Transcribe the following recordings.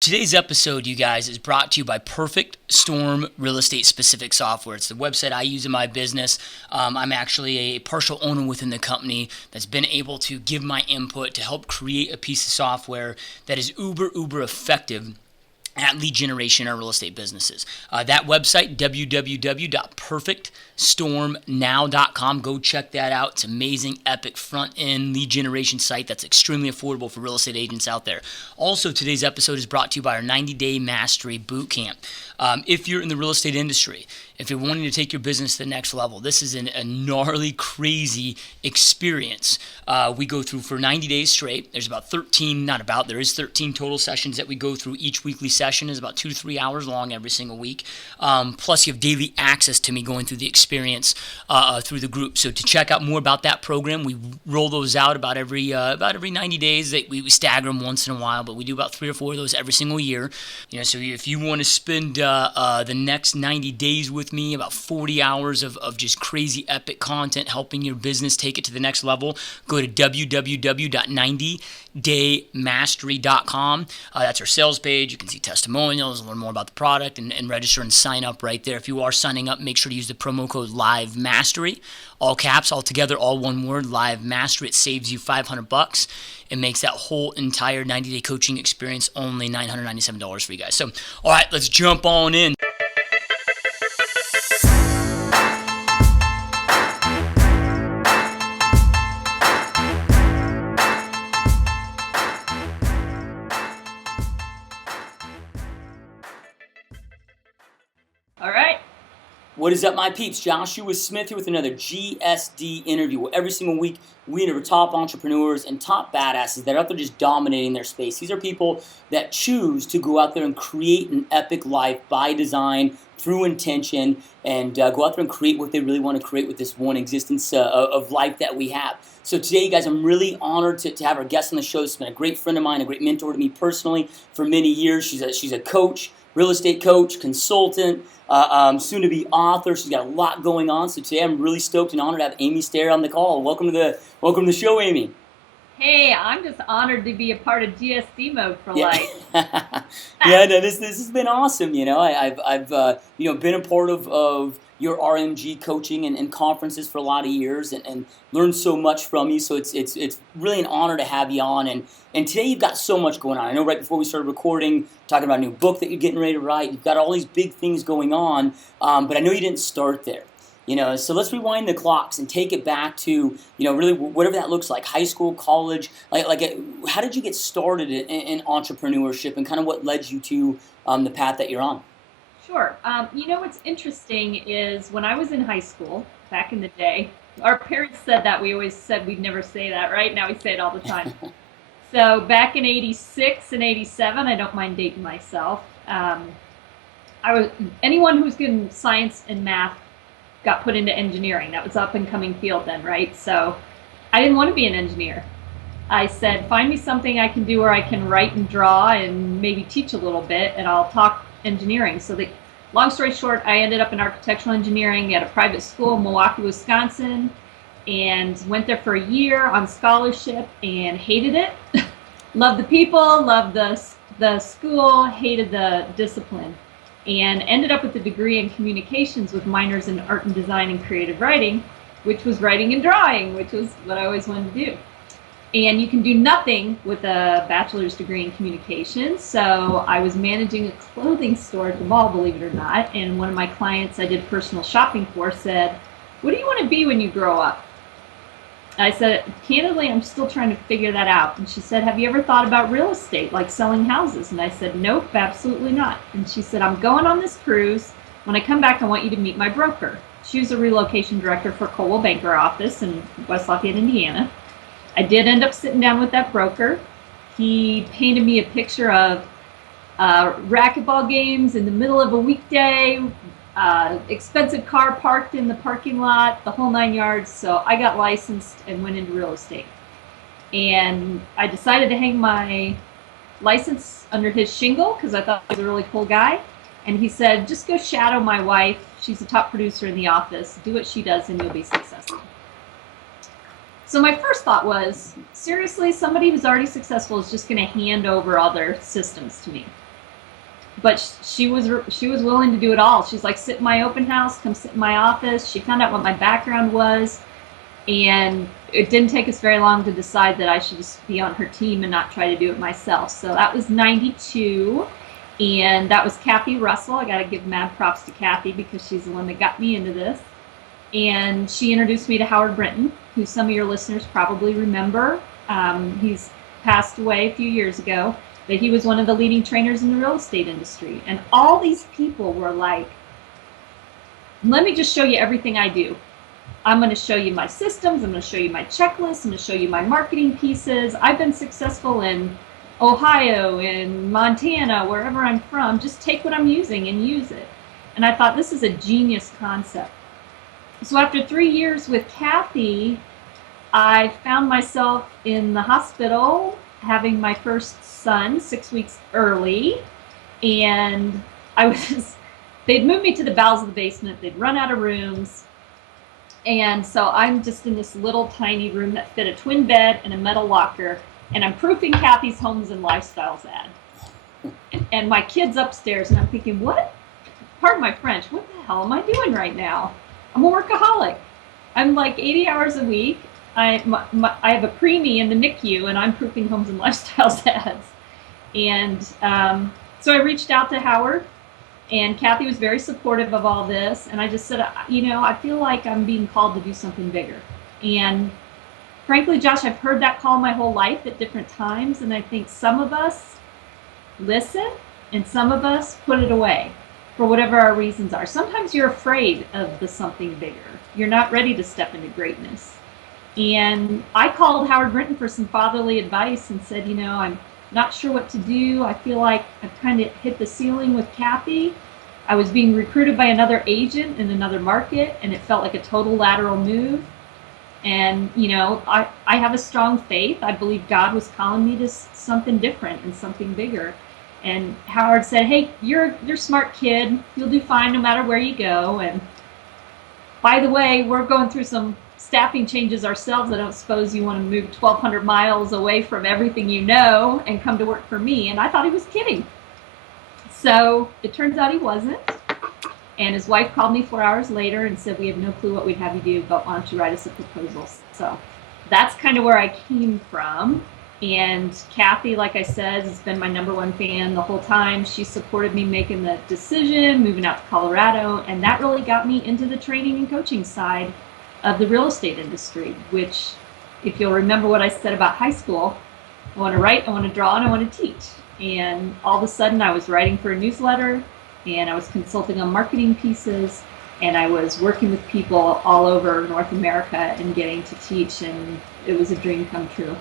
Today's episode, you guys, is brought to you by Perfect Storm Real Estate Specific Software. It's the website I use in my business. I'm actually a partial owner within the company that's been able to give my input to help create a piece of software that is uber effective at lead generation in our real estate businesses. That website, www.perfectstormnow.com. Go check that out. It's amazing, epic front-end lead generation site that's extremely affordable for real estate agents out there. Also, today's episode is brought to you by our 90-day mastery bootcamp. If you're in the real estate industry, if you're wanting to take your business to the next level, this is a gnarly, crazy experience. We go through for 90 days straight. There's there is 13 total sessions that we go through. Each weekly session is about 2 to 3 hours long every single week. Plus, you have daily access to me going through the experience through the group. So to check out more about that program, we roll those out about every 90 days. We stagger them once in a while, but we do about 3 or 4 of those every single year. So if you want to spend the next 90 days with me, about 40 hours of just crazy epic content helping your business take it to the next level, go to www.90daymastery.com. That's our sales page. You can see testimonials, learn more about the product, and register and sign up right there. If you are signing up, make sure to use the promo code LiveMastery, all caps, all together, all one word, LiveMastery. It saves you $500. It makes that whole entire 90-day coaching experience only $997 for you guys. So, all right, let's jump on in. What is up, my peeps? Joshua Smith here with another GSD interview. Every single week, we interview top entrepreneurs and top badasses that are out there just dominating their space. These are people that choose to go out there and create an epic life by design, through intention, and go out there and create what they really want to create with this one existence of life that we have. So today, you guys, I'm really honored to have our guest on the show. She's been a great friend of mine, a great mentor to me personally for many years. She's a coach, real estate coach, consultant, soon to be author. She's got a lot going on. So today I'm really stoked and honored to have Amy Stoehr on the call. Welcome to the show, Amy. Hey, I'm just honored to be a part of GSD mode for life. Yeah, no, this has been awesome. I've been a part of your RMG coaching and conferences for a lot of years and learned so much from you. So it's really an honor to have you on. And today you've got so much going on. I know right before we started recording, talking about a new book that you're getting ready to write. You've got all these big things going on, but I know you didn't start there. So let's rewind the clocks and take it back to, really whatever that looks like, high school, college. How did you get started in entrepreneurship and kind of what led you to the path that you're on? Sure. What's interesting is when I was in high school, back in the day, our parents said that. We always said we'd never say that, right? Now we say it all the time. So back in 86 and 87, I don't mind dating myself. Anyone who was good in science and math got put into engineering. That was up and coming field then, right? So I didn't want to be an engineer. I said, find me something I can do where I can write and draw and maybe teach a little bit, and I'll talk engineering. So long story short, I ended up in architectural engineering at a private school in Milwaukee, Wisconsin, and went there for a year on scholarship and hated it. Loved the people, loved the school, hated the discipline, and ended up with a degree in communications with minors in art and design and creative writing, which was writing and drawing, which was what I always wanted to do. And you can do nothing with a bachelor's degree in communications. So I was managing a clothing store at the mall, believe it or not. And one of my clients I did personal shopping for said, "What do you want to be when you grow up?" I said, "Candidly, I'm still trying to figure that out." And she said, "Have you ever thought about real estate, like selling houses?" And I said, "Nope, absolutely not." And she said, "I'm going on this cruise. When I come back, I want you to meet my broker." She was a relocation director for Coldwell Banker office in West Lafayette, Indiana. I did end up sitting down with that broker. He painted me a picture of racquetball games in the middle of a weekday, expensive car parked in the parking lot, the whole 9 yards. So I got licensed and went into real estate. And I decided to hang my license under his shingle because I thought he was a really cool guy. And he said, "Just go shadow my wife. She's a top producer in the office. Do what she does and you'll be successful." So my first thought was, seriously, somebody who's already successful is just going to hand over all their systems to me. but she was willing to do it all. She's like, sit in my open house, come sit in my office. She found out what my background was, and it didn't take us very long to decide that I should just be on her team and not try to do it myself. So that was 92, and that was Kathy Russell. I got to give mad props to Kathy because she's the one that got me into this. And she introduced me to Howard Brinton, who some of your listeners probably remember. He's passed away a few years ago, but he was one of the leading trainers in the real estate industry. And all these people were like, let me just show you everything I do. I'm going to show you my systems. I'm going to show you my checklists. I'm going to show you my marketing pieces. I've been successful in Ohio, in Montana, wherever I'm from. Just take what I'm using and use it. And I thought, this is a genius concept. So after 3 years with Kathy, I found myself in the hospital having my first son 6 weeks early. And they'd moved me to the bowels of the basement. They'd run out of rooms. And so I'm just in this little tiny room that fit a twin bed and a metal locker. And I'm proofing Kathy's Homes and Lifestyles ad. And my kid's upstairs, and I'm thinking, pardon my French, what the hell am I doing right now? I'm a workaholic. I'm like 80 hours a week. I have a preemie in the NICU, and I'm proofing Homes and Lifestyles ads. And so I reached out to Howard, and Kathy was very supportive of all this. And I just said, I feel like I'm being called to do something bigger. And frankly, Josh, I've heard that call my whole life at different times. And I think some of us listen, and some of us put it away for whatever our reasons are. Sometimes you're afraid of the something bigger. You're not ready to step into greatness. And I called Howard Brinton for some fatherly advice and said, I'm not sure what to do. I feel like I've kind of hit the ceiling with Kathy. I was being recruited by another agent in another market, and it felt like a total lateral move. And, I have a strong faith. I believe God was calling me to something different and something bigger. And Howard said, hey, you're a smart kid. You'll do fine no matter where you go. And by the way, we're going through some staffing changes ourselves. I don't suppose you want to move 1,200 miles away from everything you know and come to work for me. And I thought he was kidding. So it turns out he wasn't. And his wife called me 4 hours later and said, we have no clue what we'd have you do, but why don't you write us a proposal? So that's kind of where I came from. And Kathy, like I said, has been my number one fan the whole time. She supported me making the decision, moving out to Colorado, and that really got me into the training and coaching side of the real estate industry, which, if you'll remember what I said about high school, I want to write, I want to draw, and I want to teach. And all of a sudden I was writing for a newsletter, and I was consulting on marketing pieces, and I was working with people all over North America and getting to teach, and it was a dream come true.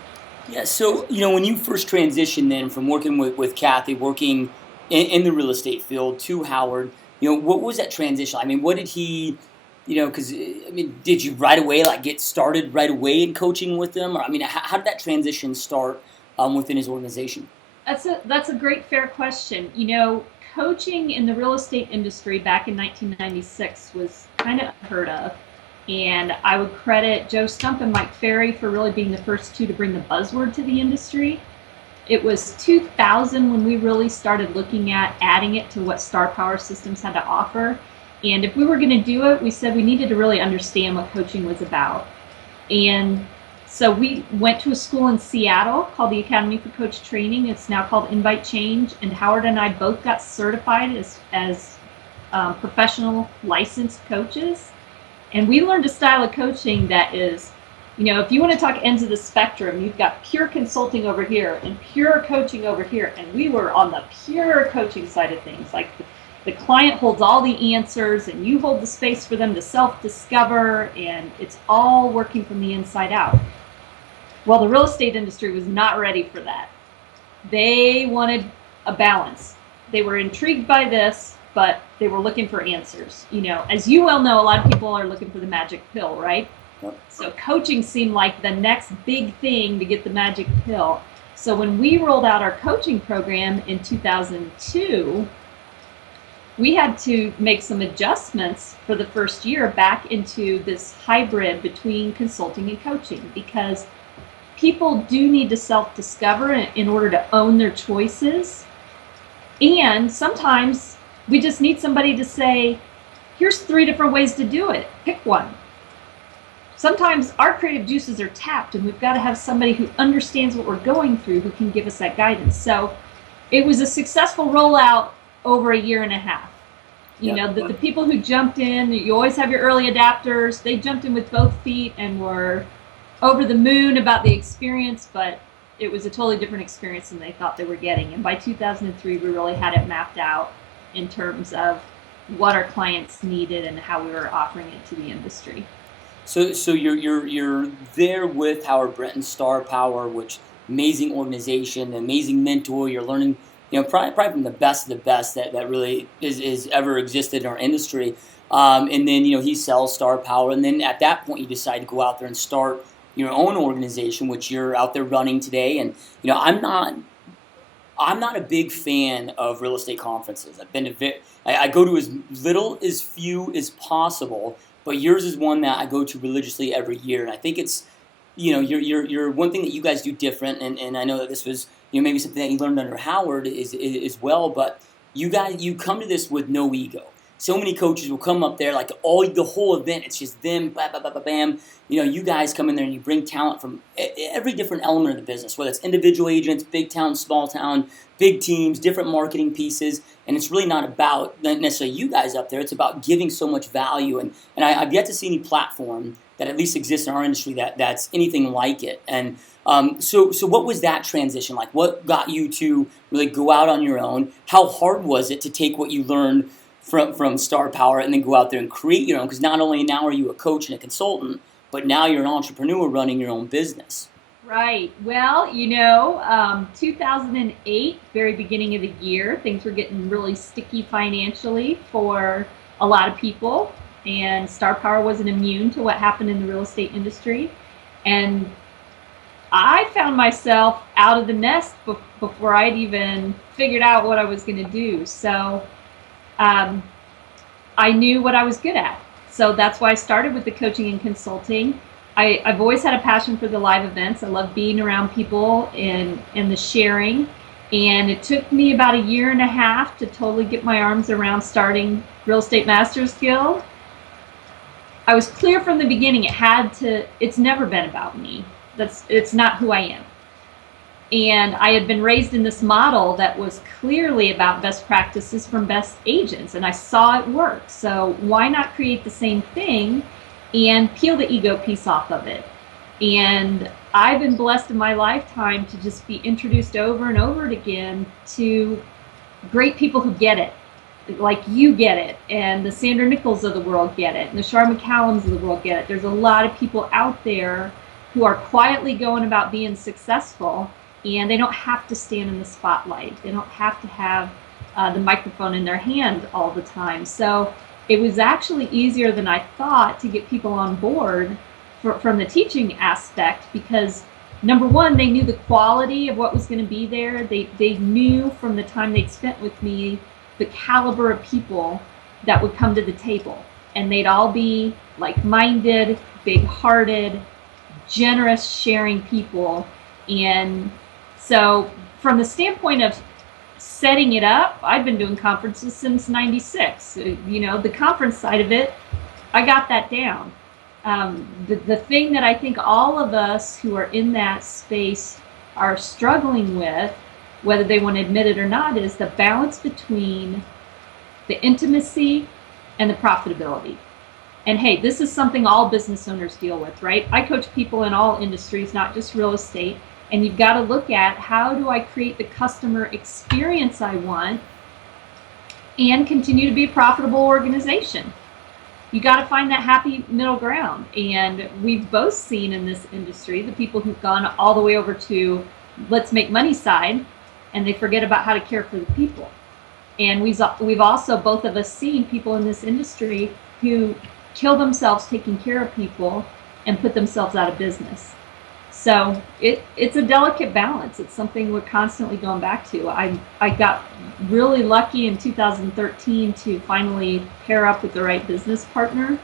Yeah, so, when you first transitioned then from working with Kathy, working in the real estate field to Howard, what was that transition? I mean, what did he, did you right away, get started right away in coaching with them? Or, how did that transition start within his organization? That's a great, fair question. Coaching in the real estate industry back in 1996 was kind of unheard of. And I would credit Joe Stump and Mike Ferry for really being the first two to bring the buzzword to the industry. It was 2000 when we really started looking at adding it to what Star Power Systems had to offer. And if we were going to do it, we said we needed to really understand what coaching was about. And so we went to a school in Seattle called the Academy for Coach Training. It's now called Invite Change. And Howard and I both got certified as professional licensed coaches. And we learned a style of coaching that is, if you want to talk ends of the spectrum, you've got pure consulting over here and pure coaching over here. And we were on the pure coaching side of things. Like the client holds all the answers and you hold the space for them to self-discover, and it's all working from the inside out. Well, the real estate industry was not ready for that. They wanted a balance. They were intrigued by this, but they were looking for answers. As you well know, a lot of people are looking for the magic pill, right? Yep. So coaching seemed like the next big thing to get the magic pill. So when we rolled out our coaching program in 2002, we had to make some adjustments for the first year back into this hybrid between consulting and coaching, because people do need to self-discover in order to own their choices. And sometimes we just need somebody to say, here's 3 different ways to do it. Pick one. Sometimes our creative juices are tapped, and we've got to have somebody who understands what we're going through who can give us that guidance. So it was a successful rollout over a year and a half. You know, the people who jumped in, you always have your early adapters. They jumped in with both feet and were over the moon about the experience, but it was a totally different experience than they thought they were getting. And by 2003, we really had it mapped out in terms of what our clients needed and how we were offering it to the industry. So you're there with Howard Brenton, Star Power, which amazing organization, amazing mentor. You're learning, probably from the best of the best that really is ever existed in our industry. And then he sells Star Power, and then at that point you decide to go out there and start your own organization, which you're out there running today. And I'm not a big fan of real estate conferences. I go to as few as possible. But yours is one that I go to religiously every year, and I think it's, you're one thing that you guys do different, and I know that this was, maybe something that you learned under Howard is well, but you come to this with no ego. So many coaches will come up there, like the whole event, it's just them, bam, bam, bam, bam, bam. You guys come in there and you bring talent from every different element of the business, whether it's individual agents, big town, small town, big teams, different marketing pieces, and it's really not about necessarily you guys up there. It's about giving so much value, and I've yet to see any platform that at least exists in our industry that's anything like it. And so what was that transition like? What got you to really go out on your own? How hard was it to take what you learned from Star Power and then go out there and create your own? Because not only now are you a coach and a consultant, but now you're an entrepreneur running your own business. Right. Well, 2008, very beginning of the year, things were getting really sticky financially for a lot of people, and Star Power wasn't immune to what happened in the real estate industry. And I found myself out of the nest before I'd even figured out what I was going to do. So I knew what I was good at. So that's why I started with the coaching and consulting. I've always had a passion for the live events. I love being around people and the sharing. And it took me about a year and a half to totally get my arms around starting Real Estate Masters Guild. I was clear from the beginning it's never been about me. It's not who I am. And I had been raised in this model that was clearly about best practices from best agents, and I saw it work. So why not create the same thing and peel the ego piece off of it? And I've been blessed in my lifetime to just be introduced over and over again to great people who get it, like you get it, and the Sandra Nichols of the world get it, and the Shar McCallums of the world get it. There's a lot of people out there who are quietly going about being successful, and they don't have to stand in the spotlight. They don't have to have the microphone in their hand all the time. So it was actually easier than I thought to get people on board from the teaching aspect, because number one, they knew the quality of what was going to be there. They knew from the time they'd spent with me the caliber of people that would come to the table, and they'd all be like-minded, big-hearted, generous, sharing people. And so from the standpoint of setting it up, I've been doing conferences since '96. The conference side of it, I got that down. The thing that I think all of us who are in that space are struggling with, whether they want to admit it or not, is the balance between the intimacy and the profitability. And hey, this is something all business owners deal with, right? I coach people in all industries, not just real estate. And you've got to look at, how do I create the customer experience I want and continue to be a profitable organization? You got to find that happy middle ground. And we've both seen in this industry the people who've gone all the way over to let's make money side, and they forget about how to care for the people. And we've also, both of us, seen people in this industry who kill themselves taking care of people and put themselves out of business. So it's a delicate balance. It's something we're constantly going back to. I got really lucky in 2013 to finally pair up with the right business partner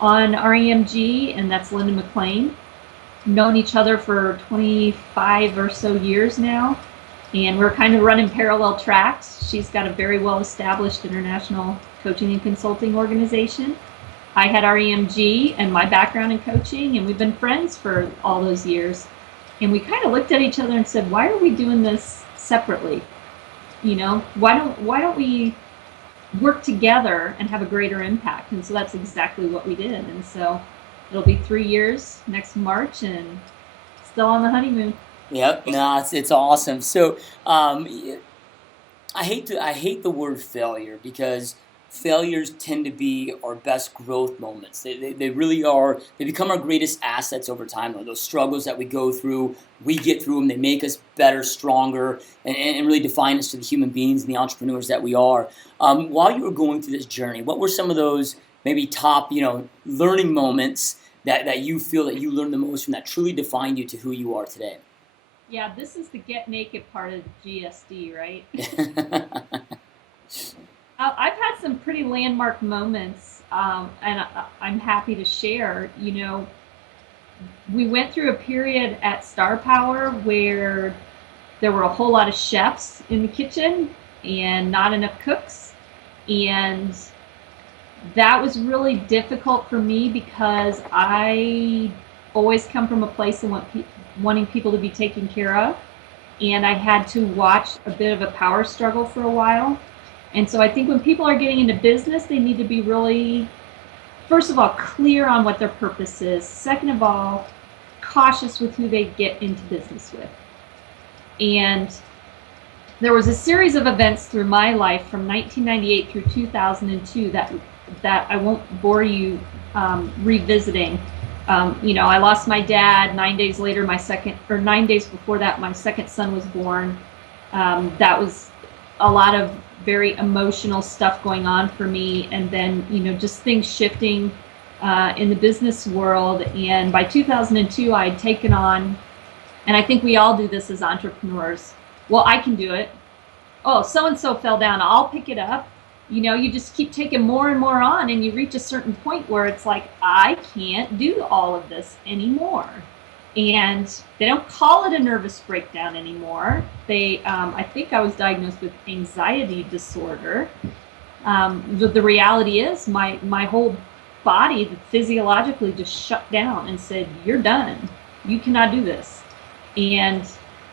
on REMG, and that's Linda McLean. Known each other for 25 or so years now. And we're kind of running parallel tracks. She's got a very well-established international coaching and consulting organization. I had our EMG and my background in coaching, and we've been friends for all those years. And we kind of looked at each other and said, why are we doing this separately? Why don't we work together and have a greater impact? And so that's exactly what we did. And so it'll be 3 years next March, and still on the honeymoon. Yep, no, it's awesome. So I hate the word failure, because failures tend to be our best growth moments. They really are. They become our greatest assets over time. Those struggles that we go through, we get through them. They make us better, stronger, and really define us to the human beings and the entrepreneurs that we are. While you were going through this journey, what were some of those maybe top learning moments that you feel that you learned the most from, that truly defined you to who you are today? Yeah, this is the get naked part of GSD, right? I've had some pretty landmark moments, and I'm happy to share. We went through a period at Star Power where there were a whole lot of chefs in the kitchen and not enough cooks. And that was really difficult for me, because I always come from a place of wanting people to be taken care of. And I had to watch a bit of a power struggle for a while. And so I think when people are getting into business, they need to be really, first of all, clear on what their purpose is. Second of all, cautious with who they get into business with. And there was a series of events through my life from 1998 through 2002 that I won't bore you revisiting. I lost my dad 9 days later. 9 days before that, my second son was born. That was a lot of very emotional stuff going on for me, and then just things shifting in the business world. And by 2002, I had taken on, and I think we all do this as entrepreneurs. Well, I can do it. Oh, so and so fell down, I'll pick it up. You just keep taking more and more on, and you reach a certain point where it's like, I can't do all of this anymore. And they don't call it a nervous breakdown anymore. I think I was diagnosed with anxiety disorder. The reality is my whole body physiologically just shut down and said, you're done. You cannot do this. And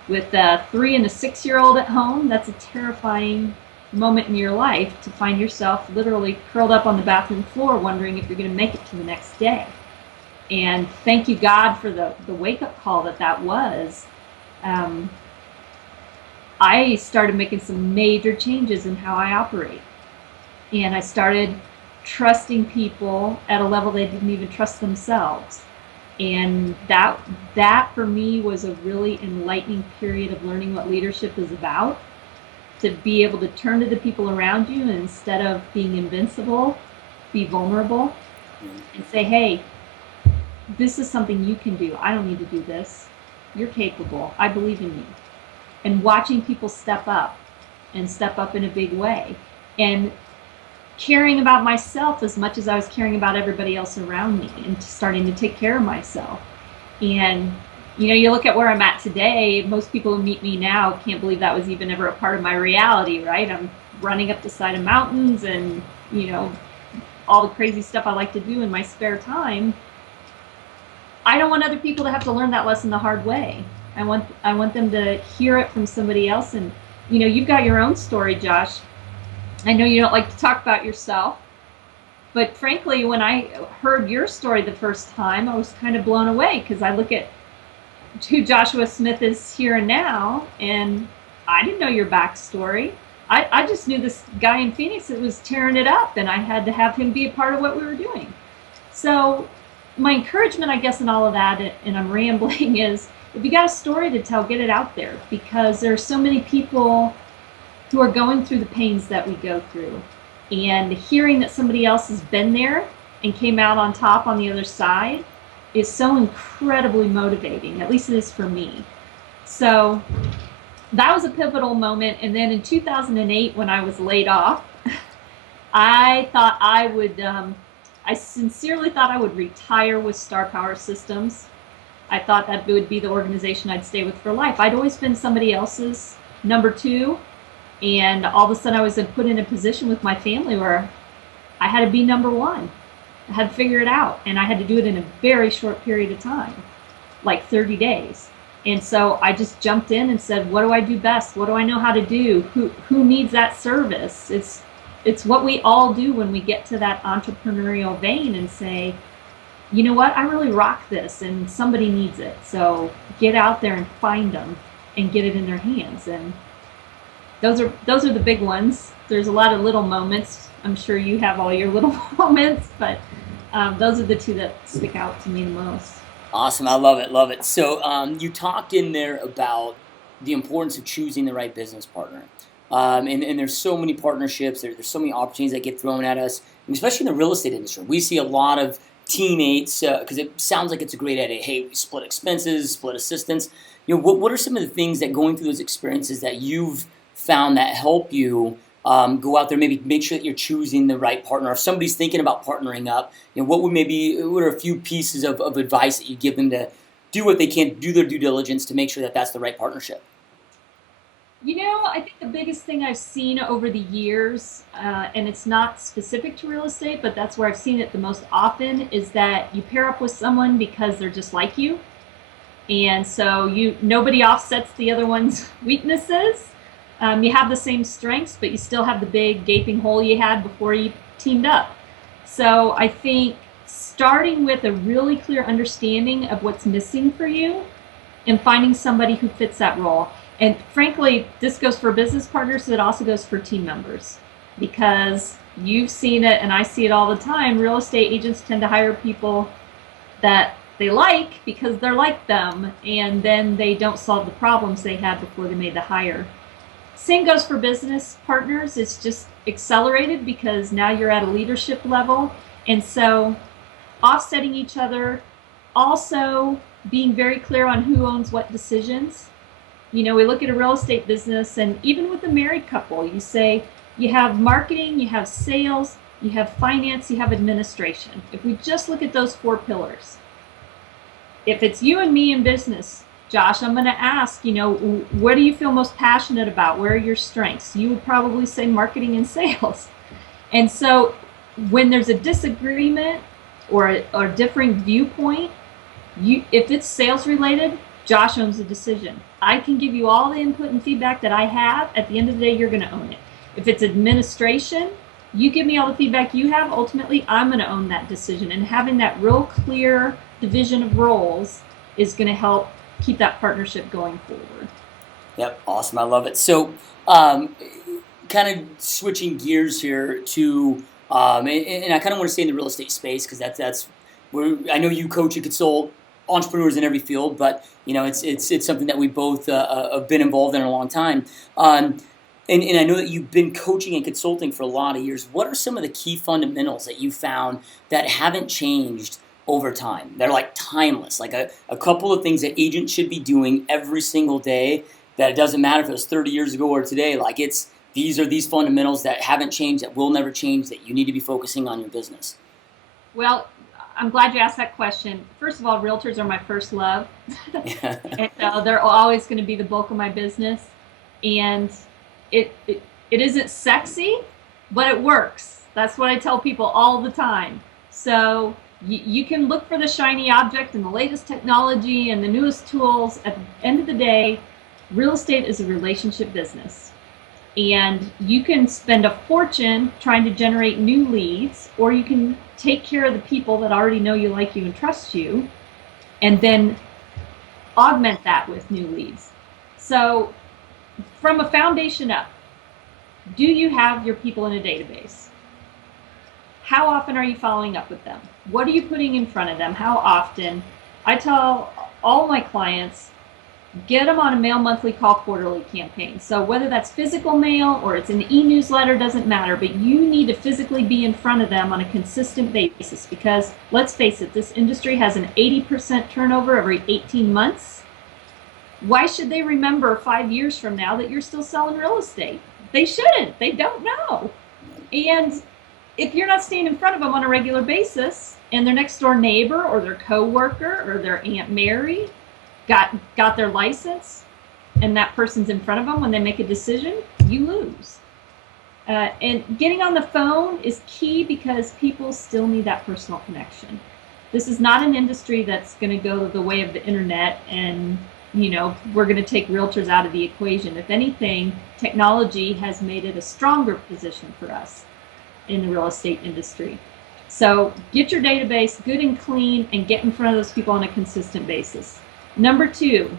with a 3 and a 6-year-old at home, that's a terrifying moment in your life, to find yourself literally curled up on the bathroom floor wondering if you're going to make it to the next day. And thank you, God, for the wake-up call that was. I started making some major changes in how I operate. And I started trusting people at a level they didn't even trust themselves. And that for me was a really enlightening period of learning what leadership is about. To be able to turn to the people around you, and instead of being invincible, be vulnerable and say, hey, this is something you can do. I don't need to do this. You're capable. I believe in you. And watching people step up in a big way, and caring about myself as much as I was caring about everybody else around me, and starting to take care of myself. And you look at where I'm at today, most people who meet me now can't believe that was even ever a part of my reality, right? I'm running up the side of mountains and, all the crazy stuff I like to do in my spare time. I don't want other people to have to learn that lesson the hard way. I want them to hear it from somebody else. And, you've got your own story, Josh. I know you don't like to talk about yourself, but frankly, when I heard your story the first time, I was kind of blown away, because I look at who Joshua Smith is here and now, and I didn't know your backstory. I just knew this guy in Phoenix that was tearing it up, and I had to have him be a part of what we were doing. So my encouragement, I guess, in all of that, and I'm rambling, is if you got a story to tell, get it out there, because there are so many people who are going through the pains that we go through, and hearing that somebody else has been there and came out on top on the other side is so incredibly motivating. At least it is for me. So that was a pivotal moment. And then in 2008, when I was laid off, I thought I sincerely thought I would retire with Star Power Systems. I thought that would be the organization I'd stay with for life. I'd always been somebody else's number two, and all of a sudden I was put in a position with my family where I had to be number one. I had to figure it out, and I had to do it in a very short period of time, like 30 days. And so I just jumped in and said, what do I do best? What do I know how to do? Who needs that service? It's what we all do when we get to that entrepreneurial vein and say, you know what, I really rock this and somebody needs it. So get out there and find them and get it in their hands. And those are the big ones. There's a lot of little moments. I'm sure you have all your little moments, but those are the two that stick out to me the most. Awesome. I love it. Love it. So you talked in there about the importance of choosing the right business partner. And there's so many partnerships. There's so many opportunities that get thrown at us, and especially in the real estate industry. We see a lot of teammates, because it sounds like it's a great idea. Hey, we split expenses, split assistance. What are some of the things that going through those experiences that you've found that help you go out there, maybe make sure that you're choosing the right partner? If somebody's thinking about partnering up, what are a few pieces of advice that you give them to do what they can, do their due diligence to make sure that that's the right partnership? I think the biggest thing I've seen over the years, and it's not specific to real estate, but that's where I've seen it the most often, is that you pair up with someone because they're just like you. And so nobody offsets the other one's weaknesses. You have the same strengths, but you still have the big gaping hole you had before you teamed up. So I think starting with a really clear understanding of what's missing for you and finding somebody who fits that role. And frankly, this goes for business partners, it also goes for team members, because you've seen it and I see it all the time. Real estate agents tend to hire people that they like because they're like them, and then they don't solve the problems they had before they made the hire. Same goes for business partners. It's just accelerated because now you're at a leadership level. And so offsetting each other, also being very clear on who owns what decisions. We look at a real estate business, and even with a married couple, you say you have marketing, you have sales, you have finance, you have administration. If we just look at those four pillars, if it's you and me in business, Josh, I'm going to ask, what do you feel most passionate about? Where are your strengths? You would probably say marketing and sales. And so when there's a disagreement or a differing viewpoint, if it's sales related, Josh owns the decision. I can give you all the input and feedback that I have. At the end of the day, you're going to own it. If it's administration, you give me all the feedback you have. Ultimately, I'm going to own that decision. And having that real clear division of roles is going to help keep that partnership going forward. Yep, awesome. I love it. So kind of switching gears here to, and I kind of want to stay in the real estate space because that's where I know you coach and consult entrepreneurs in every field, but it's something that we both have been involved in a long time. And I know that you've been coaching and consulting for a lot of years. What are some of the key fundamentals that you found that haven't changed over time? They're like timeless, like a couple of things that agents should be doing every single day, that it doesn't matter if it was 30 years ago or today. Like these are these fundamentals that haven't changed, that will never change, that you need to be focusing on your business. Well, I'm glad you asked that question. First of all, realtors are my first love. And they're always going to be the bulk of my business. And it isn't sexy, but it works. That's what I tell people all the time. So you can look for the shiny object and the latest technology and the newest tools. At the end of the day, real estate is a relationship business. And you can spend a fortune trying to generate new leads, or you can take care of the people that already know you, like you, and trust you, and then augment that with new leads. So from a foundation up, do you have your people in a database? How often are you following up with them? What are you putting in front of them? How often? I tell all my clients, get them on a mail monthly, call quarterly campaign. So whether that's physical mail or it's an e-newsletter, doesn't matter, but you need to physically be in front of them on a consistent basis, because let's face it, this industry has an 80% turnover every 18 months. Why should they remember 5 years from now that you're still selling real estate? They shouldn't. They don't know. And if you're not staying in front of them on a regular basis, and their next door neighbor or their coworker or their Aunt Mary got their license, and that person's in front of them when they make a decision, you lose. And getting on the phone is key because people still need that personal connection. This is not an industry that's going to go the way of the internet and, we're going to take realtors out of the equation. If anything, technology has made it a stronger position for us in the real estate industry. So get your database good and clean and get in front of those people on a consistent basis. Number 2,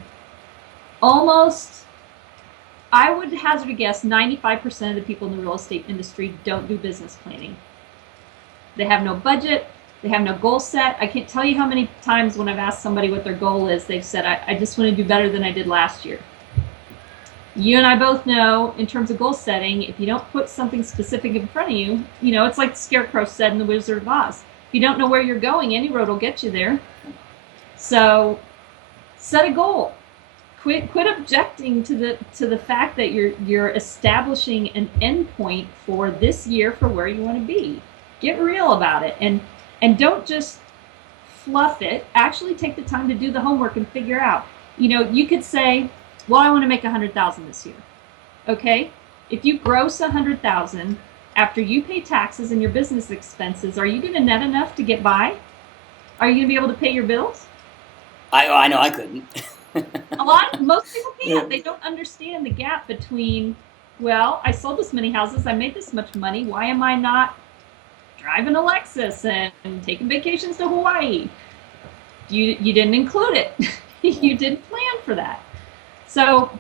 I would hazard a guess, 95% of the people in the real estate industry don't do business planning. They have no budget. They have no goal set. I can't tell you how many times when I've asked somebody what their goal is, they've said, I just want to do better than I did last year. You and I both know, in terms of goal setting, if you don't put something specific in front of you, it's like the Scarecrow said in The Wizard of Oz. If you don't know where you're going, any road will get you there. So set a goal. Quit objecting to the fact that you're establishing an endpoint for this year for where you want to be. Get real about it and don't just fluff it. Actually take the time to do the homework and figure out. You could say, well, I want to make $100,000 this year. Okay? If you gross $100,000 after you pay taxes and your business expenses, are you going to net enough to get by? Are you going to be able to pay your bills? I know I couldn't. Most people can't. Yeah. They don't understand the gap between, well, I sold this many houses, I made this much money. Why am I not driving a Lexus and taking vacations to Hawaii? You didn't include it. You didn't plan for that. So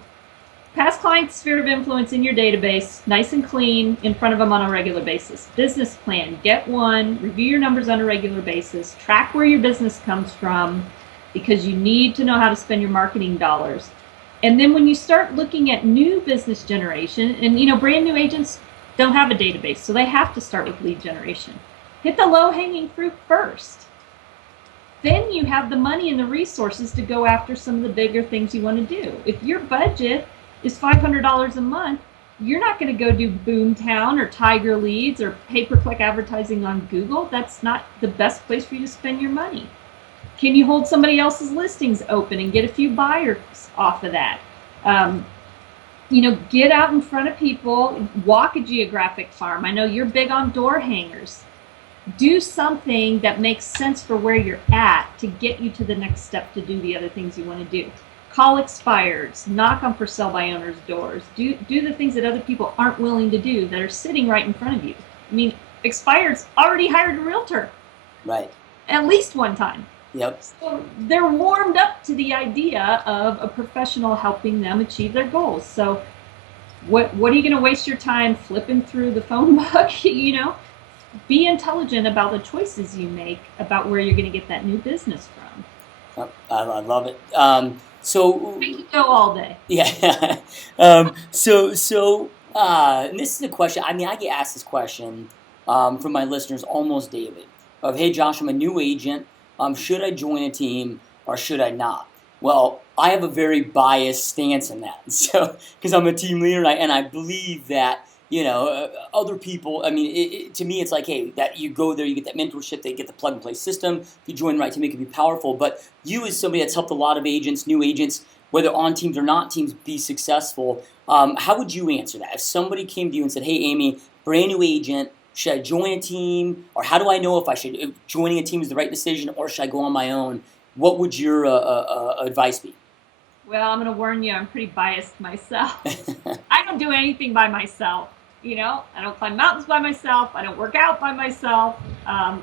past client sphere of influence in your database, nice and clean, in front of them on a regular basis. Business plan, get one, review your numbers on a regular basis, track where your business comes from, because you need to know how to spend your marketing dollars. And then when you start looking at new business generation, and brand new agents don't have a database, so they have to start with lead generation. Hit the low-hanging fruit first. Then you have the money and the resources to go after some of the bigger things you want to do. If your budget is $500 a month, you're not going to go do Boomtown or Tiger Leads or pay-per-click advertising on Google. That's not the best place for you to spend your money. Can you hold somebody else's listings open and get a few buyers off of that? Get out in front of people, walk a geographic farm. I know you're big on door hangers. Do something that makes sense for where you're at to get you to the next step to do the other things you want to do. Call expireds, knock on for sale by owners' doors. Do the things that other people aren't willing to do that are sitting right in front of you. I mean, expireds already hired a realtor. Right. At least one time. Yep. So they're warmed up to the idea of a professional helping them achieve their goals. So what are you going to waste your time flipping through the phone book? Be intelligent about the choices you make about where you're going to get that new business from. I love it. So we could go all day. Yeah. And this is a question. I mean, I get asked this question from my listeners almost daily. Of, hey, Josh, I'm a new agent. Should I join a team or should I not? Well, I have a very biased stance in that. So, because I'm a team leader and I believe that, other people, I mean, to me, it's like, hey, that you go there, you get that mentorship, they get the plug and play system. If you join the right team, it can be powerful. But you, as somebody that's helped a lot of agents, new agents, whether on teams or not teams, be successful, how would you answer that? If somebody came to you and said, hey, Amy, brand new agent, should I join a team? Or how do I know if joining a team is the right decision or should I go on my own? What would your advice be? Well, I'm going to warn you, I'm pretty biased myself. I don't do anything by myself. I don't climb mountains by myself. I don't work out by myself. I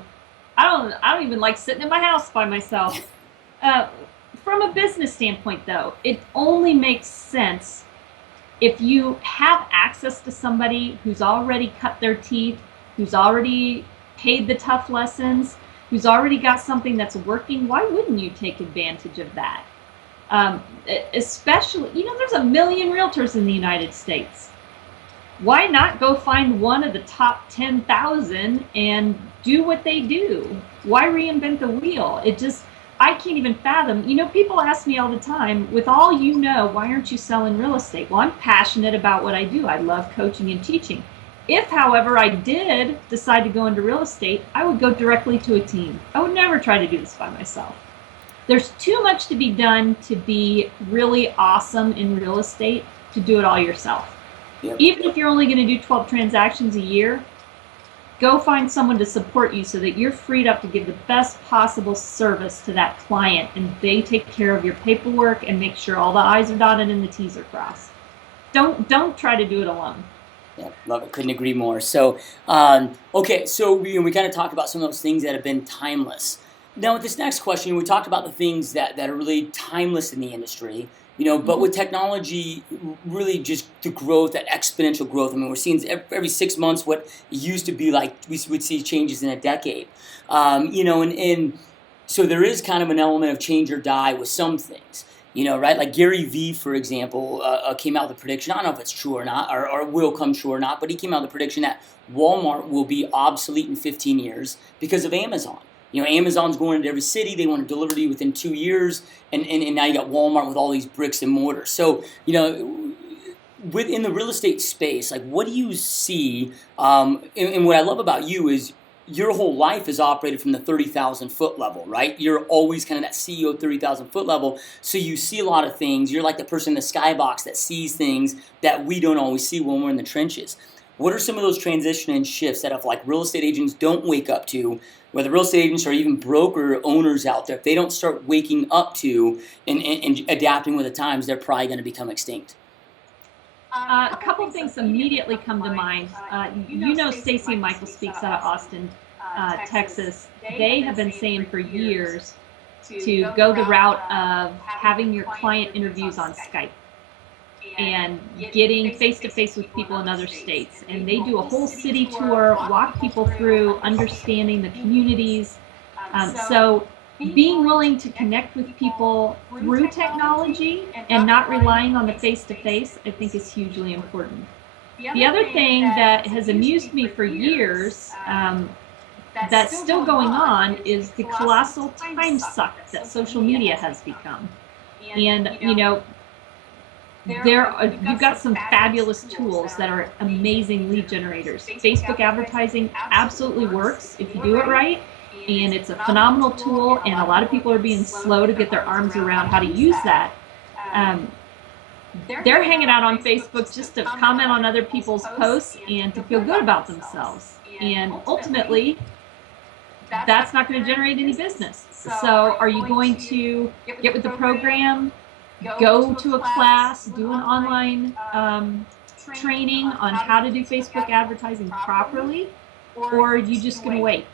don't even like sitting in my house by myself. From a business standpoint, though, it only makes sense if you have access to somebody who's already cut their teeth, who's already paid the tough lessons, who's already got something that's working. Why wouldn't you take advantage of that? Especially, there's 1 million realtors in the United States. Why not go find one of the top 10,000 and do what they do? Why reinvent the wheel? I can't even fathom. People ask me all the time, with all why aren't you selling real estate? Well, I'm passionate about what I do. I love coaching and teaching. If, however, I did decide to go into real estate, I would go directly to a team. I would never try to do this by myself. There's too much to be done to be really awesome in real estate to do it all yourself. Yep. Even if you're only going to do 12 transactions a year, go find someone to support you so that you're freed up to give the best possible service to that client, and they take care of your paperwork and make sure all the I's are dotted and the T's are crossed. Don't try to do it alone. Yeah, love it. Couldn't agree more. So, okay, so we kind of talked about some of those things that have been timeless. Now, with this next question, we talked about the things that are really timeless in the industry, but with technology, really just the growth, that exponential growth. I mean, we're seeing every 6 months what it used to be like, we would see changes in a decade. And so there is kind of an element of change or die with some things. Right? Like Gary Vee, for example, came out with a prediction. I don't know if it's true or not, or will come true or not, but he came out with a prediction that Walmart will be obsolete in 15 years because of Amazon. Amazon's going into every city. They want to deliver to you within 2 years, and now you got Walmart with all these bricks and mortar. So, within the real estate space, like, what do you see? And what I love about you is your whole life is operated from the 30,000 foot level, right? You're always kind of that CEO 30,000 foot level. So you see a lot of things. You're like the person in the skybox that sees things that we don't always see when we're in the trenches. What are some of those transition and shifts that if like real estate agents don't wake up to, whether real estate agents or even broker owners out there, if they don't start waking up to and adapting with the times, they're probably going to become extinct? A couple things immediately come to mind. Stacy and Michael Speaks out of Austin, Texas. They have been saying for years to go the route of having your client interviews on Skype and getting face-to-face with people in other states. And they do a whole city tour, walk people through understanding the communities. So being willing to connect with people through technology and not relying on the face-to-face, I think is hugely important. The other thing that has amused me for years, that's still going on, is the colossal time suck that social media has become. And, you've got some fabulous tools that are amazing lead generators. Facebook advertising absolutely works if you do it right. And it's a phenomenal tool, and a lot of people are being slow to get their arms around how to use that. They're hanging out on Facebook just to comment on other people's posts and to feel good about themselves. And ultimately, that's not going to generate any business. So are you going to get with the program, go to a class, do an online training on how to do Facebook advertising properly, or are you just going to wait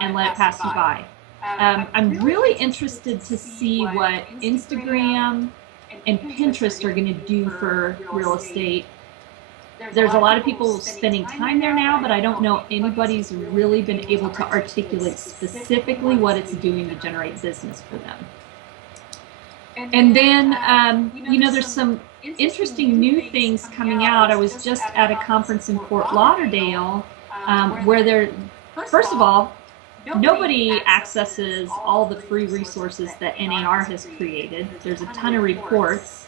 and let it pass you by? I'm really interested to see what Instagram and Pinterest are going to do for real estate. There's a lot of people spending time there now, but I don't know anybody's really been able to articulate specifically what it's doing to generate business for them. And then, there's some interesting new things coming out. I was just at a conference in Fort Lauderdale where first of all, nobody accesses all the free resources that NAR has created. There's a ton of reports.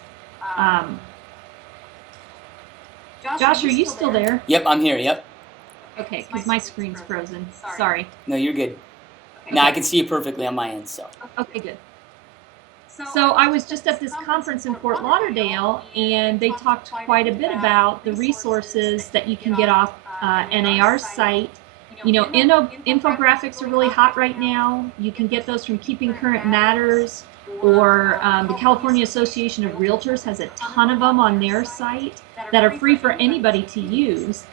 Josh, are you still there? Yep, I'm here, yep. Okay, because my screen's frozen. Sorry. No, you're good. Okay. Now I can see you perfectly on my end, so. Okay, good. So I was just at this conference in Fort Lauderdale, and they talked quite a bit about the resources that you can get off NAR's site. Infographics are really hot right now. You can get those from Keeping Current Matters, or the California Association of Realtors has a ton of them on their site that are free for anybody to use.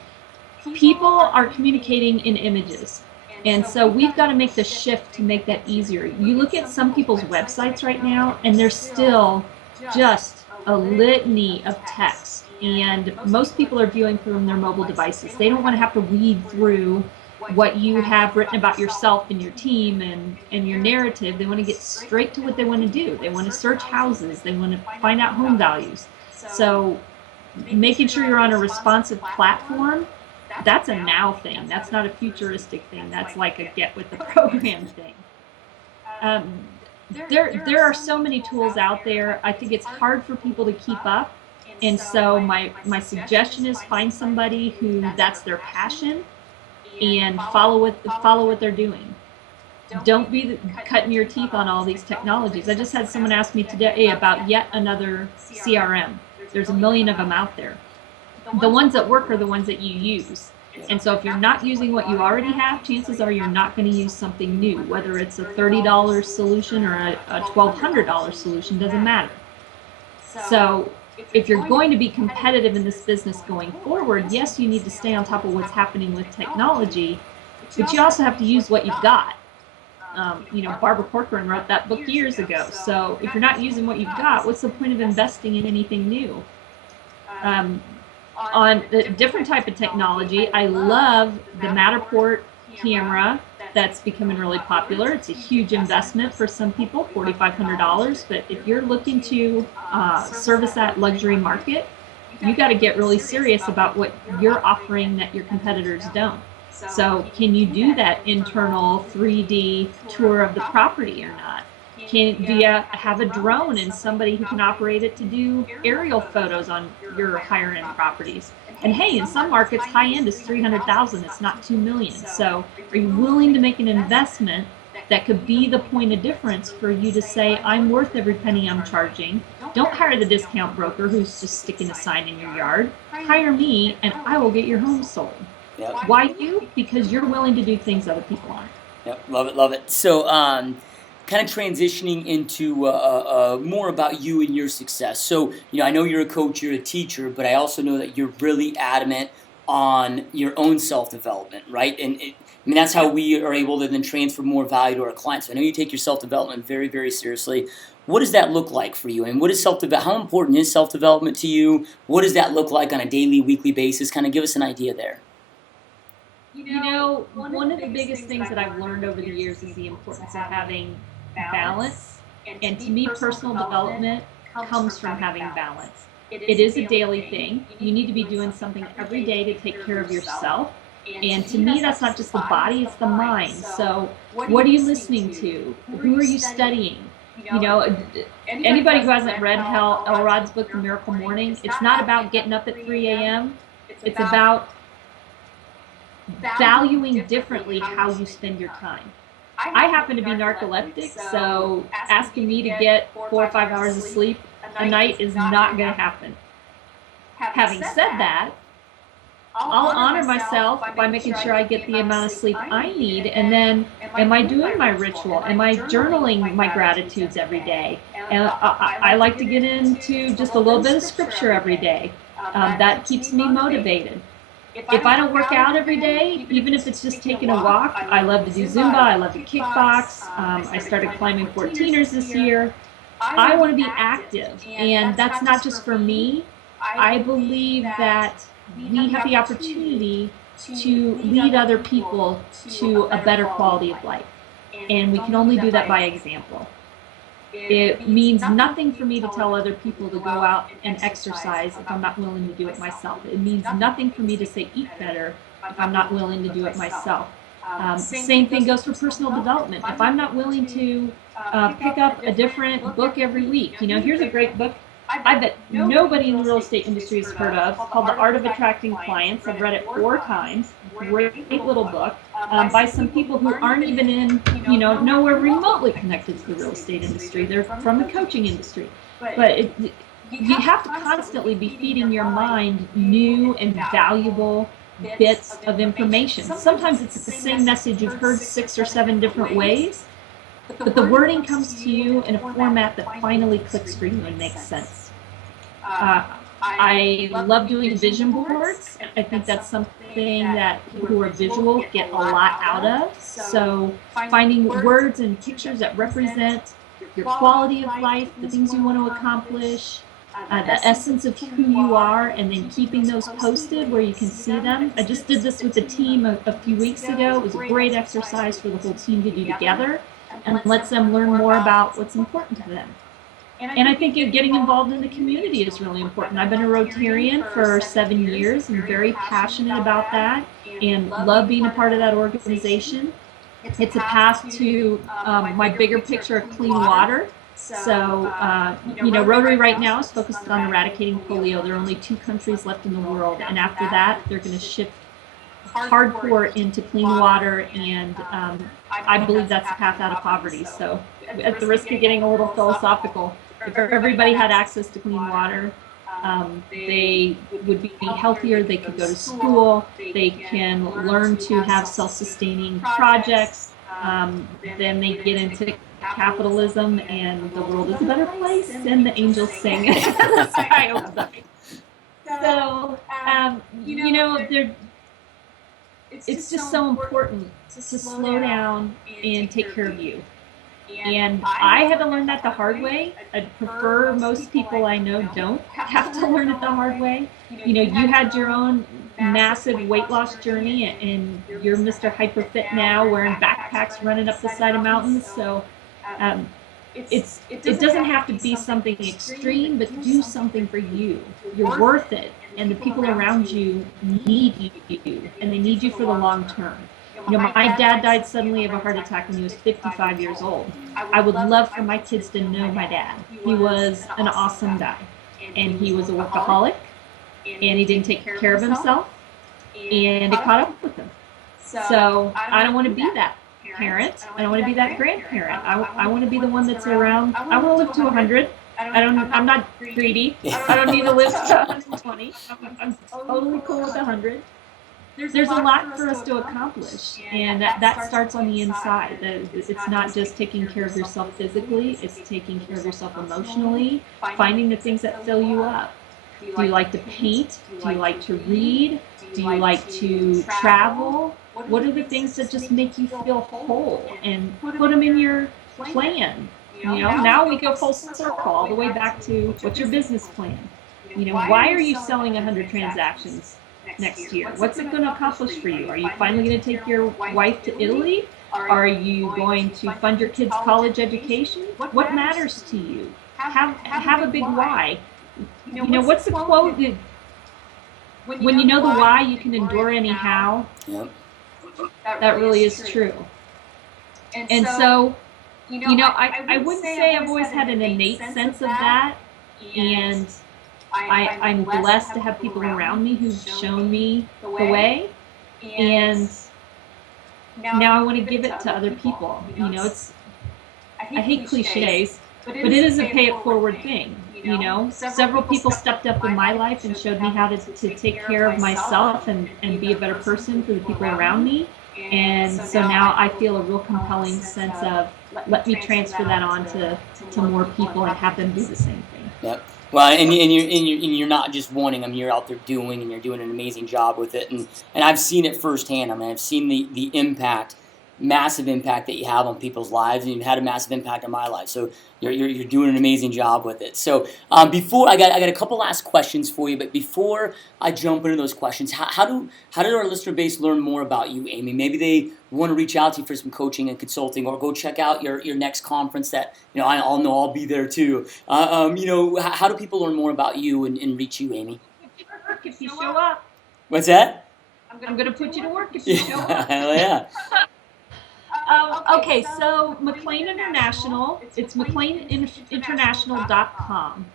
People are communicating in images. And so we've got to make the shift to make that easier. You look at some people's websites right now, and there's still just a litany of text. And most people are viewing from their mobile devices. They don't want to have to weed through what you have written about yourself and your team and your narrative. They want to get straight to what they want to do. They want to search houses. They want to find out home values. So making sure you're on a responsive platform, that's a now thing. That's not a futuristic thing. That's like a get with the program thing. There are so many tools out there. I think it's hard for people to keep up. And so my suggestion is find somebody who that's their passion and follow what they're doing. don't be cutting your teeth on all these technologies. I just had someone ask me today about yet another CRM. There's a million of them out there. The ones that work are the ones that you use. And so if you're not using what you already have, chances are you're not going to use something new, whether it's a $30 solution or a $1,200 solution, doesn't matter. So if you're going to be competitive in this business going forward, yes, you need to stay on top of what's happening with technology, but you also have to use what you've got. Barbara Corcoran wrote that book years ago. So if you're not using what you've got, what's the point of investing in anything new? On a different type of technology, I love the Matterport camera that's becoming really popular. It's a huge investment for some people, $4,500. But if you're looking to service that luxury market, you got to get really serious about what you're offering that your competitors don't. So can you do that internal 3D tour of the property or not? Do you have a drone and somebody who can operate it to do aerial photos on your higher end properties? And hey, in some markets, high end is $300,000. It's not $2 million. So are you willing to make an investment that could be the point of difference for you to say, I'm worth every penny I'm charging? Don't hire the discount broker who's just sticking a sign in your yard. Hire me and I will get your home sold. Yep. Why you? Because you're willing to do things other people aren't. Yep, love it. So, kind of transitioning into more about you and your success. So, I know you're a coach, you're a teacher, but I also know that you're really adamant on your own self-development, right? And that's how we are able to then transfer more value to our clients. So I know you take your self-development very, very seriously. What does that look like for you? And what is how important is self-development to you? What does that look like on a daily, weekly basis? Kind of give us an idea there. One of the biggest things that I've learned over the years is the importance of having balance. And to me, personal development comes from having balance. It is a daily thing. You need to be doing something every day to take care of yourself. And to me, that's not just the body, it's the mind. So what are you listening to? Who are you studying? Anybody who hasn't read Hal Elrod's book, The Miracle Morning, it's not about getting up at 3 a.m. It's about valuing differently how you spend your time. I happen to be narcoleptic, so asking me to get 4 or 5 hours of sleep a night is not going to happen. Having said that, I'll honor myself by making sure I get the amount of sleep I need, and then am I doing my ritual? Am I journaling my gratitudes every day? And I like to get into just a little bit of scripture every day. That keeps me motivated. If I don't work out every day, even if it's just taking a walk, I love to do Zumba, I love to kickbox. I started climbing 14ers this year. I want to be active, and that's not just for me. I believe that we have the opportunity to lead other people to a better quality of life, and we can only do that by example. It means nothing for me to tell other people to go out and exercise if I'm not willing to do it myself. It means nothing for me to say eat better if I'm not willing to do it myself. Same thing goes for personal development. If I'm not willing to pick up a different book every week, here's a great book I bet nobody in the real estate industry has heard of, called The Art of Attracting Clients. I've read it 4 times. Great little book by some people who aren't even in, nowhere remotely connected to the real estate industry. They're from the coaching industry. But you have to constantly be feeding your mind new and valuable bits of information. Sometimes it's the same message you've heard 6 or 7 different ways, but the wording comes to you in a format that finally clicks for you and makes sense. I love doing vision boards. I think that's something that people who are visual get a lot out of. So finding words and pictures that represent your quality of life, the things you want to accomplish, the essence of who you are, and then keeping those posted where you can see them. I just did this with the team a few weeks ago. It was a great exercise for the whole team to do together, and lets them learn more about what's important to them. And I think getting involved in the community is really important. I've been a Rotarian for 7 years. I'm very passionate about that and love being a part of that organization. It's a path to my bigger picture of clean water. So, Rotary right now is focused on eradicating polio. There are only 2 countries left in the world, and after that, they're going to shift hardcore into clean water, and I believe that's the path out of poverty. So at the risk of getting a little philosophical, if everybody had access to clean water, they would be healthier, they could go to school, they can learn to have self-sustaining projects, then they get into capitalism and the world is a better place, and the angels sing. The sky opens up. So, it's just so important to slow down and take care of you. And I had to learn that the hard way. I prefer most people I know don't have to learn it the hard way. You had your own massive weight loss journey, and you're Mr. Hyperfit now, wearing backpacks, running up the side of mountains. So it doesn't have to be something extreme, but do something for you. You're worth it, and the people around you need you, and they need you for the long term. My dad died suddenly of a heart attack when he was 55 years old. I would love for my kids to know my dad. He was an awesome guy, and he was a workaholic, and he didn't take care of himself, and it caught up with him. So I don't want to be that parent. I don't want to be that grandparent. I want to be the one that's around. I want to live to 100. I'm not greedy. I don't need to live to 120. I'm totally cool with 100. There's a lot for us to accomplish, and that starts on the inside. It's not just taking care of yourself physically, it's taking care of yourself emotionally, finding the things that fill you up. Do you like to paint? Do you like to read? Do you like to travel? What are the things that just make you feel whole? And put them in your plan. Now we go full circle, all the way back to what's your business plan? Why are you selling 100 transactions next year? What's it going to accomplish for you? Are you finally going to take your wife to Italy? Are you going to fund your kids' college education? What matters to you? Have a big why. What's the quote? When you know the why, you can endure anyhow. Yep. That really is true. And so, I wouldn't say I've always had an innate sense of that, and I'm blessed to have people around me who've shown me the way, and now I want to give it to other people. I hate cliches, but it is a pay it forward thing. Several people stepped up in my life and showed me how to take care of myself and be a better person for the people around me. And so now I feel a real compelling sense of, let me transfer that on to more people and have them do the same thing. Yep. Well, and you're not just wanting them; you're out there doing, and you're doing an amazing job with it. And I've seen it firsthand. I've seen the impact, massive impact that you have on people's lives, and you've had a massive impact on my life. So you're doing an amazing job with it. So before I got a couple last questions for you, but before I jump into those questions, how do our listener base learn more about you, Amy? Maybe they want to reach out to you for some coaching and consulting, or go check out your next conference that I'll be there too. How do people learn more about you and reach you, Amy? If you show up. What's that? I'm going to put you to work if you show up. Hell yeah. Okay, so McLean International, it's McLeaninternational.com.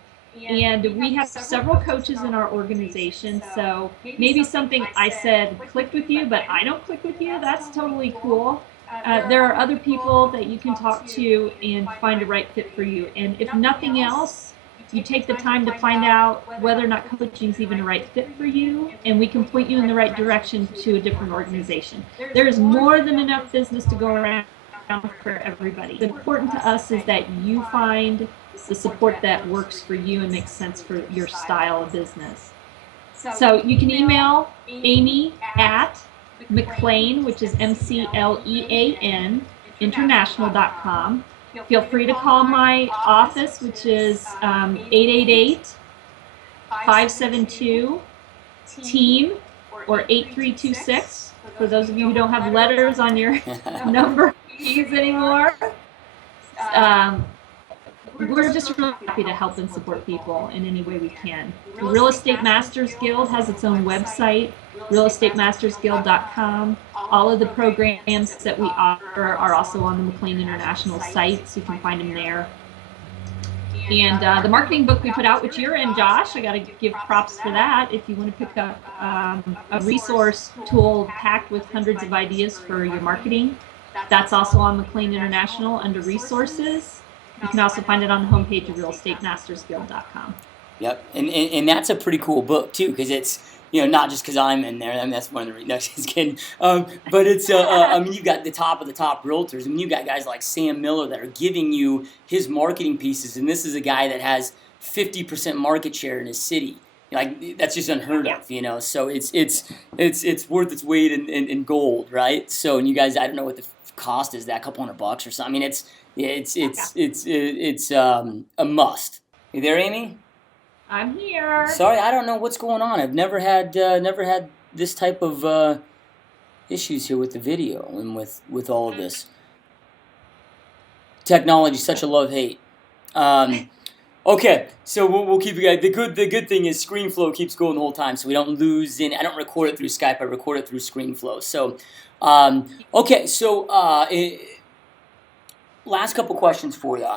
And we have several coaches in our organization, so maybe something I said clicked with you, but I don't click with you. That's totally cool. There are other people that you can talk to and find a right fit for you. And if nothing else, you take the time to find out whether or not coaching is even a right fit for you, and we can point you in the right direction to a different organization. There is more than enough business to go around for everybody. What's important to us is that you find the support that works for you and makes sense for your style of business. So you can email Amy at McLean, which is MCLEAN, international.com. Feel free to call my office, which is 888-572-TEAM or 8326. For those of you who don't have letters on your number keys anymore. We're just really happy to help and support people in any way we can. The Real Estate Masters Guild has its own website, realestatemasters.guild.com. All of the programs that we offer are also on the McLean International site, so you can find them there. And the marketing book we put out, which you're in, Josh, I got to give props for that. If you want to pick up a resource tool packed with hundreds of ideas for your marketing, that's also on McLean International under resources. You can also find it on the homepage of realestateMastersGuild.com. Yep, and that's a pretty cool book too, because it's, not just because I'm in there. I mean, that's one of the reasons. No, just kidding. But it's I mean, you've got the top of the top realtors. I mean, you've got guys like Sam Miller that are giving you his marketing pieces, and this is a guy that has 50% market share in his city. Like, that's just unheard of, So it's worth its weight in gold, right? So, and you guys, I don't know what the cost is, that couple $100 or something. I mean, it's a must. You there, Amy? I'm here. Sorry, I don't know what's going on. I've never had this type of issues here with the video and with all of this. Technology, such a love-hate. Okay, so we'll keep it going. The good thing is ScreenFlow keeps going the whole time, so we don't lose in. I don't record it through Skype. I record it through ScreenFlow. So, okay, so last couple questions for you.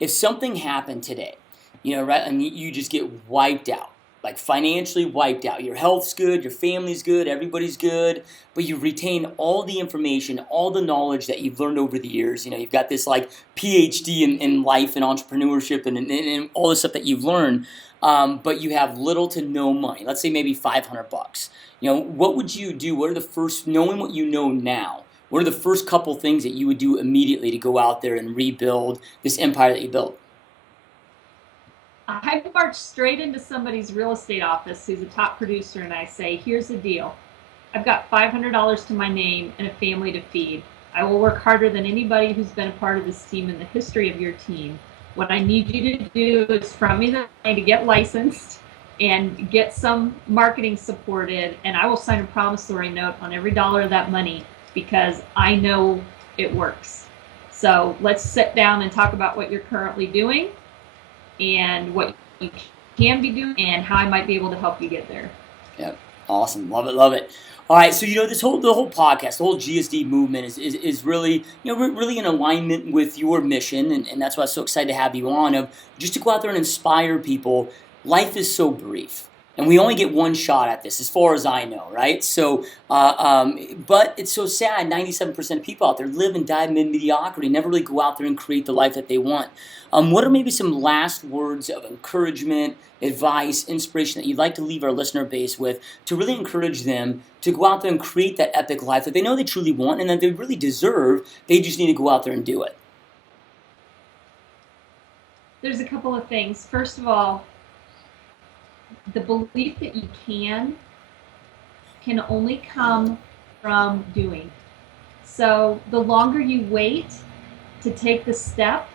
If something happened today, right, and you just get wiped out, like financially wiped out. Your health's good, your family's good, everybody's good, but you've retained all the information, all the knowledge that you've learned over the years. You've got this like PhD in life and entrepreneurship and all the stuff that you've learned, but you have little to no money. Let's say maybe $500. What would you do? What are the first, knowing what you know now, what are the first couple things that you would do immediately to go out there and rebuild this empire that you built? I march straight into somebody's real estate office who's a top producer, and I say, here's the deal. I've got $500 to my name and a family to feed. I will work harder than anybody who's been a part of this team in the history of your team. What I need you to do is from me the money to get licensed and get some marketing supported, and I will sign a promissory note on every dollar of that money because I know it works. So let's sit down and talk about what you're currently doing and what you can be doing and how I might be able to help you get there. Yep. Awesome. Love it. All right. So, the whole podcast, the whole GSD movement is really, really in alignment with your mission. And that's why I'm so excited to have you on, of just to go out there and inspire people. Life is so brief. And we only get one shot at this, as far as I know, right? So, but it's so sad. 97% of people out there live and die in mediocrity, never really go out there and create the life that they want. What are maybe some last words of encouragement, advice, inspiration that you'd like to leave our listener base with to really encourage them to go out there and create that epic life that they know they truly want and that they really deserve? They just need to go out there and do it. There's a couple of things. First of all, the belief that you can only come from doing. So the longer you wait to take the step,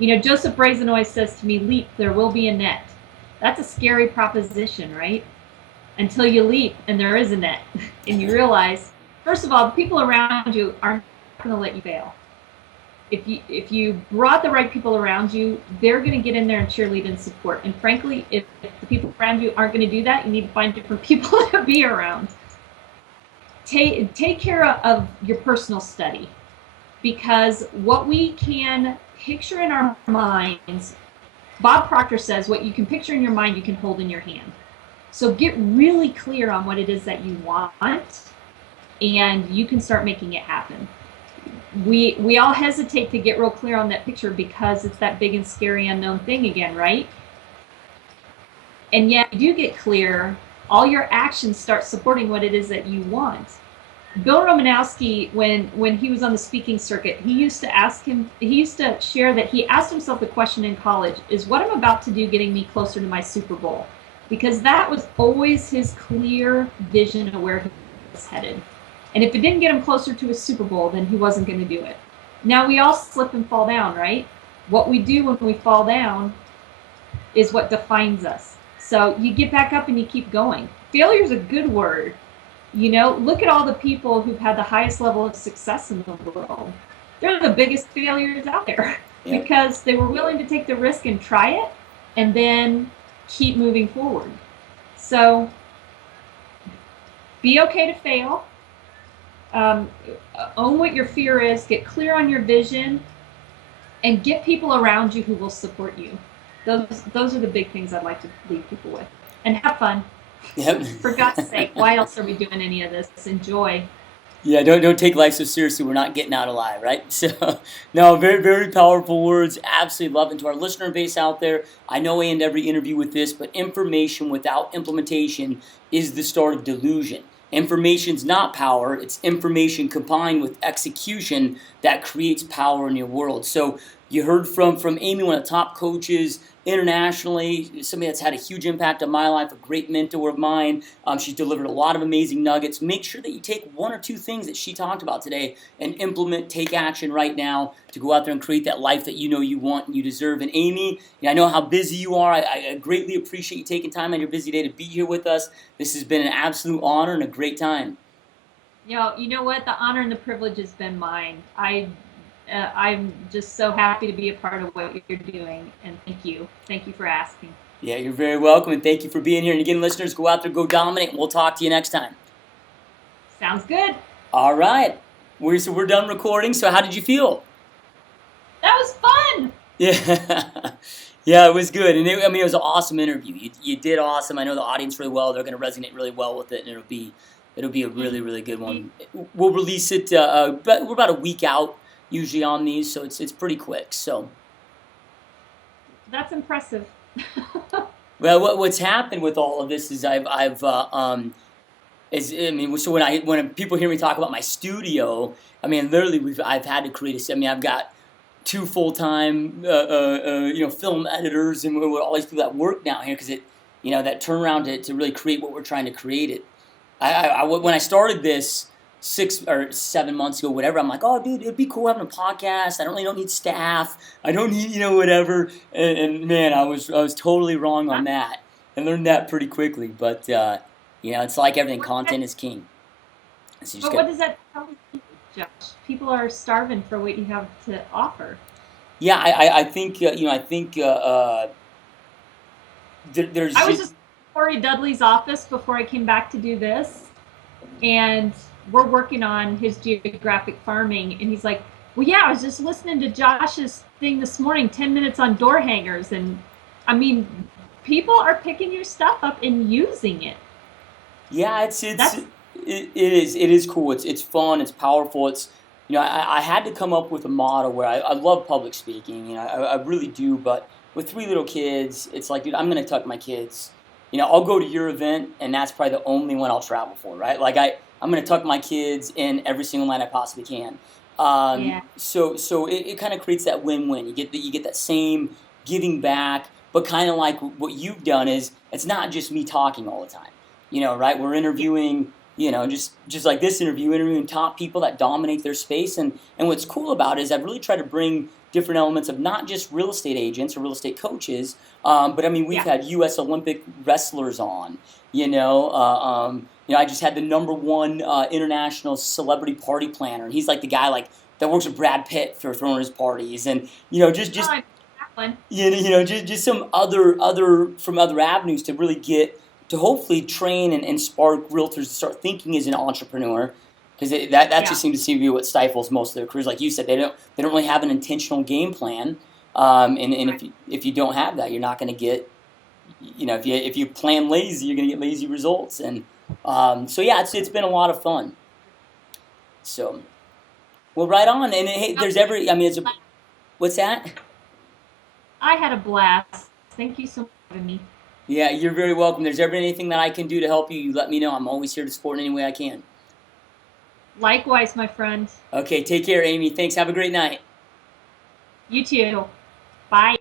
Joseph Brazenoi says to me, leap, there will be a net. That's a scary proposition, right? Until you leap and there is a net and you realize, first of all, the people around you aren't going to let you fail. If you brought the right people around you, they're going to get in there and cheerlead and support. And frankly, if the people around you aren't going to do that, you need to find different people to be around. Take care of your personal study, because what we can picture in our minds, Bob Proctor says, what you can picture in your mind, you can hold in your hand. So get really clear on what it is that you want, and you can start making it happen. We all hesitate to get real clear on that picture because it's that big and scary unknown thing again, right? And yet you get clear, all your actions start supporting what it is that you want. Bill Romanowski, when he was on the speaking circuit, he used to share that he asked himself the question in college, is what I'm about to do getting me closer to my Super Bowl? Because that was always his clear vision of where he was headed. And if it didn't get him closer to a Super Bowl, then he wasn't going to do it. Now, we all slip and fall down, right? What we do when we fall down is what defines us. So you get back up and you keep going. Failure is a good word. Look at all the people who've had the highest level of success in the world. They're the biggest failures out there because they were willing to take the risk and try it and then keep moving forward. So be okay to fail. Own what your fear is, get clear on your vision, and get people around you who will support you. Those are the big things I'd like to leave people with. And have fun. Yep. For God's sake, why else are we doing any of this? Enjoy. Yeah, don't take life so seriously. We're not getting out alive, right? So, no, very, very powerful words. Absolutely love it. To our listener base out there, I know I end every interview with this, but information without implementation is the start of delusion. Information's not power. It's information combined with execution that creates power in your world. So you heard from Amy, one of the top coaches internationally, somebody that's had a huge impact on my life, a great mentor of mine. She's delivered a lot of amazing nuggets. Make sure that you take one or two things that she talked about today and implement, take action right now to go out there and create that life that you know you want and you deserve. And Amy, I know how busy you are. I greatly appreciate you taking time on your busy day to be here with us. This has been an absolute honor and a great time. You know what? The honor and the privilege has been mine. I'm just so happy to be a part of what you're doing, and thank you. Thank you for asking. Yeah, you're very welcome, and thank you for being here. And again, listeners, go out there, go dominate, and we'll talk to you next time. Sounds good. All right. We're done recording, so how did you feel? That was fun. Yeah. Yeah, it was good. And it was an awesome interview. You did awesome. I know the audience really well. They're going to resonate really well with it, and it'll be a really, really good one. We'll release it, but we're about a week out usually on these, so it's pretty quick. So that's impressive. Well, what's happened with all of this is so when people hear me talk about my studio, literally I've had to create I've got 2 full-time film editors and all these people that work down here because that turnaround to really create what we're trying to create it. When I started this 6 or 7 months ago, whatever, I'm like, oh, dude, it'd be cool having a podcast. I don't need staff. I don't need, whatever. And man, I was totally wrong on that. I learned that pretty quickly. But, it's like everything. Content is king. So but what does that tell you, Josh? People are starving for what you have to offer. Yeah, I think, there's... I was just in Corey Dudley's office before I came back to do this. And we're working on his geographic farming, and he's like, well, yeah, I was just listening to Josh's thing this morning, 10 minutes on door hangers, and people are picking your stuff up and using it. Yeah, it is cool. It's fun. It's powerful. It's I had to come up with a model where I love public speaking. I really do. But with 3 little kids, it's like, dude, I'm gonna tuck my kids. I'll go to your event, and that's probably the only one I'll travel for, right? Like I'm going to tuck my kids in every single night I possibly can. So it kind of creates that win-win. You get that same giving back, but kind of like what you've done is it's not just me talking all the time. Right? We're interviewing, just like this interview, interviewing top people that dominate their space. And what's cool about it is I've really tried to bring different elements of not just real estate agents or real estate coaches, but we've had U.S. Olympic wrestlers on. I just had the #1 international celebrity party planner, and he's like the guy that works with Brad Pitt for throwing his parties, and just some other from other avenues to really get to hopefully train and spark realtors to start thinking as an entrepreneur. Because that just seems to be what stifles most of their careers. Like you said, they don't really have an intentional game plan, and if you don't have that, you're not going to get, if you plan lazy, you're going to get lazy results. And it's been a lot of fun. So, well, right on. And hey, what's that? I had a blast. Thank you so much for having me. Yeah, you're very welcome. There's ever anything that I can do to help you, let me know. I'm always here to support in any way I can. Likewise, my friend. Okay, take care, Amy. Thanks. Have a great night. You too. Bye.